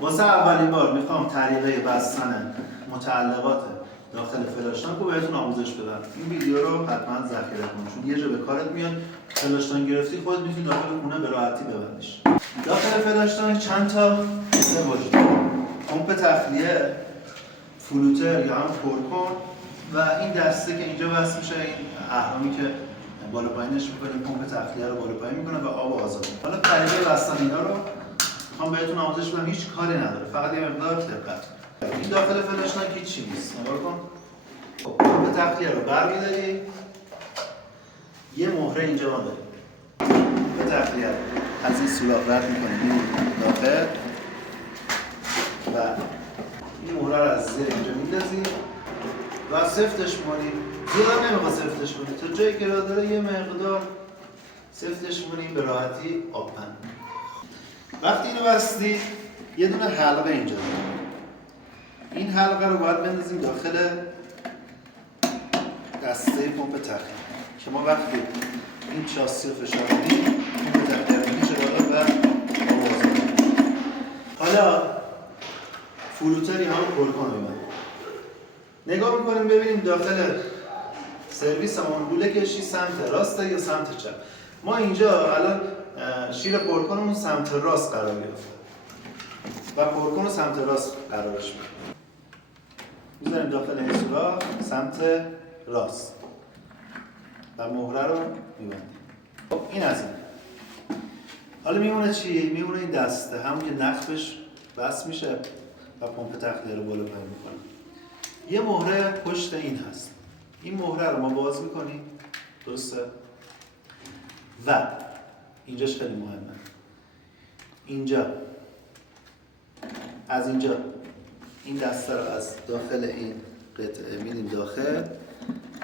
واسه اولین بار میخوام طریقه بستن متعلقات داخل فلاش تانک رو بهتون آموزش بدم. این ویدیو رو حتما ذخیره کن چون یه جا به کارت میاد. فلاش تانک گرفتی خودت میتونی داخل خونه به راحتی ببندیش. داخل فلاش تانک چند تا حصه وجود داره. پمپ تخلیه، فلوتر یا هم پرکن و این دسته که اینجا وصل میشه، این اهرامی که بالا پایینش میکنیم پمپ تخلیه رو بالا پایین میکنه و آب آزاد. حالا طریقه بستن اینا رو میخوام بهتون آموزش بدم. هیچ کاری نداره، فقط یه مقدار دقت. این داخل فلاش تانک چی نیست. نگاه کن. پمپ تخلیه رو برمی‌داری، یه مهره اینجا ما داریم. پمپ تخلیه رو از این سوراخ رد می‌کنیم داخل و این مهره رو از زیر اینجا می‌ندازیم و سفتش می‌کنیم. زیاد نمی‌خواد سفتش کنیم، تا جایی که راه داره یه مقدار سفتش می‌کنیم به راحتی آبپن. وقتی اینو بستی یه دونه حلقه اینجا داریم. این حلقه رو باید بندازیم داخل دسته پمپ تخلیه که ما وقتی این چاسی رو فشار بدیم پمپ تخلیه رو میشه بالا و آب آزاد. حالا فلوتر یا هم پرکن رو نگاه میکنیم ببینیم داخل سرویس همون لوله کشی سمت راسته یا سمت چپ. ما اینجا الان شیر پرکنمون سمت راست قرار گرفته و پرکن رو سمت راست قرارش میدیم. میذاریم داخل این سوراخ سمت راست و مهره رو میبندیم. خب این از این. حالا میمونه چی؟ میمونه این دسته همون که نخبش بس میشه و پمپ تخلیه رو بالا پایین میکنه. یه مهره پشت این هست. این مهره رو ما باز میکنیم، درسته؟ و اینجاش خیلی مهمه. اینجا از اینجا این دسته رو از داخل این قطعه میدیم داخل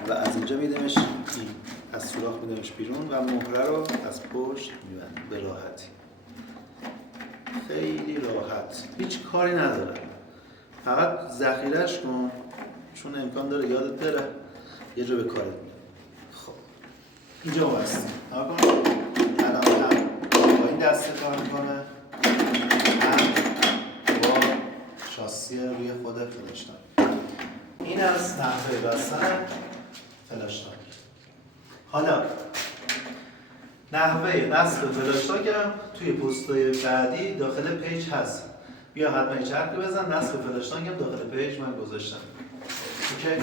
و از اینجا میدیمش از سوراخ میدیمش بیرون و مهره رو از پشت میبندیم به راحتی. خیلی راحت، هیچ کاری نداره، فقط ذخیره‌اش کن چون امکان داره یادت بره یه جا به کارت میاد. خب اینجا بستیم. الان با این دسته کار میکنه، شاسی روی خود فلاش تانک. این از نحوه بستن فلاش تانک. حالا نحوه نصب فلاش تانک هم توی پست‌های بعدی داخل پیج هست. بیا حتما یه چرخی بزن، نصب فلاش تانک هم داخل پیج من گذاشتم. اوکی؟